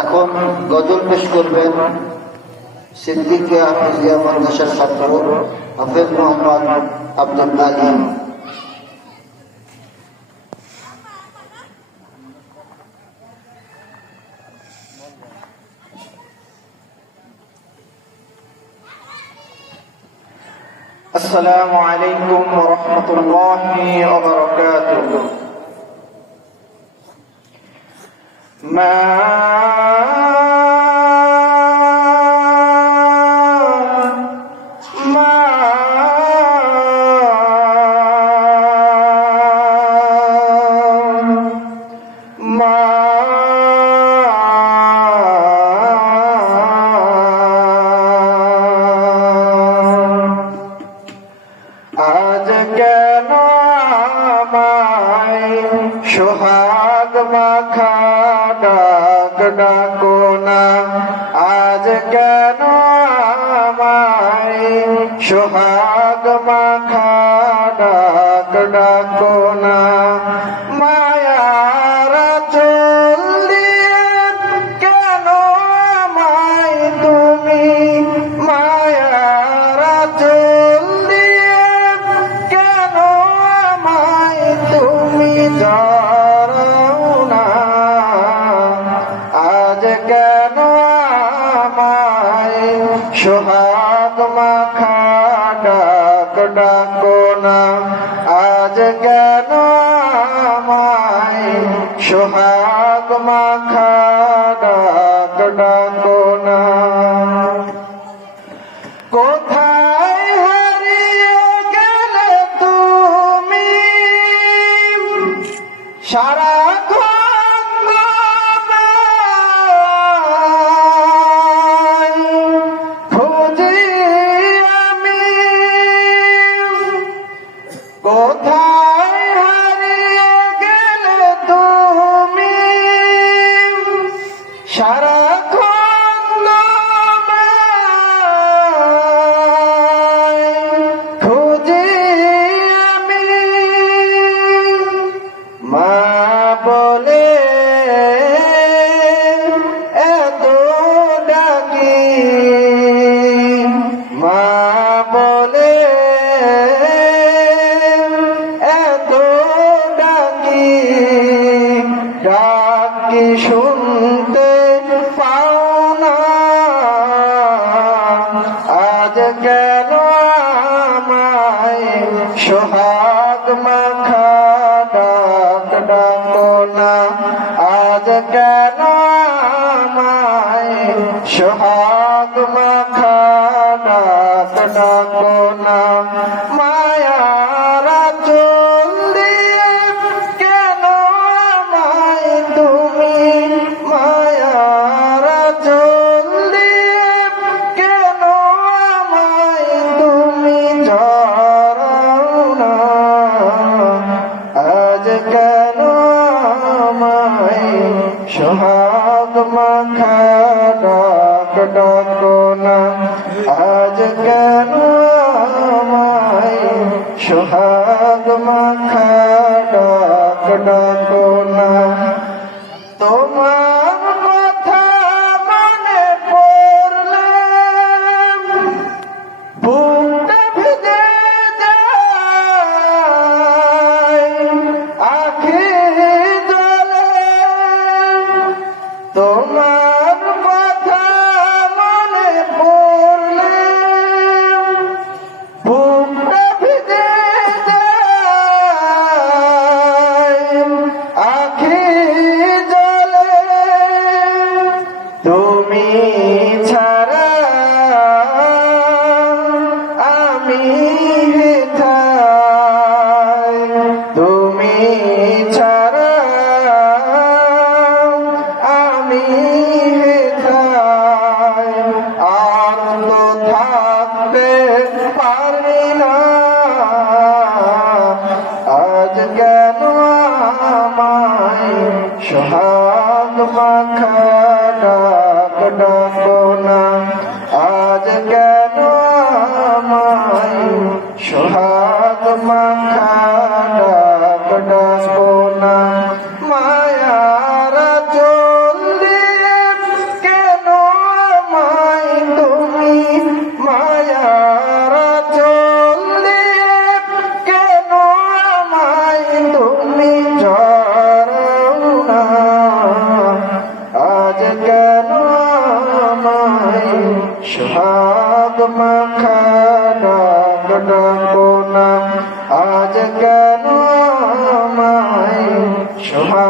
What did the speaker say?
এখন গজল পেশ করবেন সিদ্দিকিয়া হাফিজিয়া মাদ্রাসার ছাত্র হাফেজ মোহাম্মদ আব্দুল আলিম। السلام عليكم ورحمة الله وبركاته. ما আজ কেন আমায় সোহাগ মাখা ডাক ডাকো না, আজ কেন আমায় সোহাগ মাখা ডাক ডাকো না। মায়ার চল দিয়ে কেন আমায় তুমি, মায়ার চল দিয়ে কেন আমায় তুমি ধরো না। আজ কেন আমায় সোহাগ মাখা ডাক ডাকো না, আজ কেন আমায় সোহাগ মাখা ডাক ডাকো না। কোথায় হারিয়ে গেলে তুমি, সারাক্ষণ খুঁজি আমি। কোথায় হারিয়ে গেলে তুমি, সারাক্ষণ খুঁজি আমি। মা বলে এত ডাকি, মা বলে এত ডাকি, ডাকি শুনতে পাও না। আজ কেন আমায় সোহাগ মাখা ডাক ডাকো না, আজ কেন আমায় সোহাগ মাখা ডাক ডাকো না। মায়ার চল দিয়ে কেন আমায় তুমি, মায়ার চল দিয়ে কেন আমায় তুমি ধরো না। আজ কেন আমায় সোহাগ মাখা ডাক ডাকো না, আজ কেন আমায় সোহাগ মাখা ডাক ডাকো না। তোমার কথা মনে পড়লে বুকটা ভিজে যায় আখি জলে। তোমার কথা মনে পড়লে বুকটা ভিজে যায় আখি জলে। তুমি ছাড়া আমি হেথায়, তুমি ছাড়া আমি হেথায়। আর তো থাকতে পারি না। আজ কেন আমায় সোহাগ মাখা ডাক ডাকো না, আজ কেন আমায় সোহাগ মাখা ডাক ডাকো না। মায়ার চল দিয়ে সোহাগ